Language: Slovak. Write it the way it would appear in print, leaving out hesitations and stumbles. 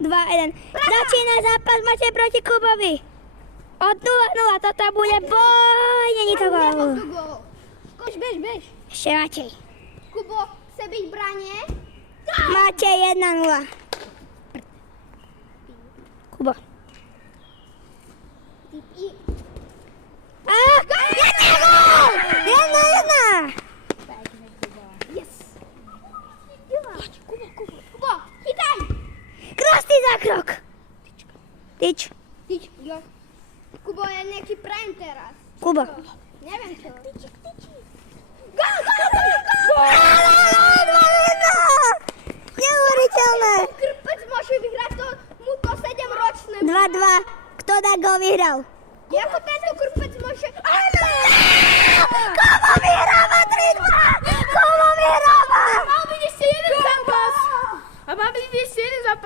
1. Začína zápas Matej proti Kubovi. Od 0-0, toto bude boj, není to gól. Kož, bež. Ešte Matej. Kubo chce byť v brane. Matej 1-0. Kubo. Jedna gól! 1-1. Yes. Kubo, chytaj. Krásny zákrok. Tyč. Jo. Kubo, ja nejaký prajem teraz. Kubo. Neviem čo. Neuveriteľné. Krpec môže vyhrať to, mu to 7-ročné. 2-2. Kto dá gól vyhral? Jako tento krpec môže... Kovo vyhráva 3-2! Kovo vyhráva!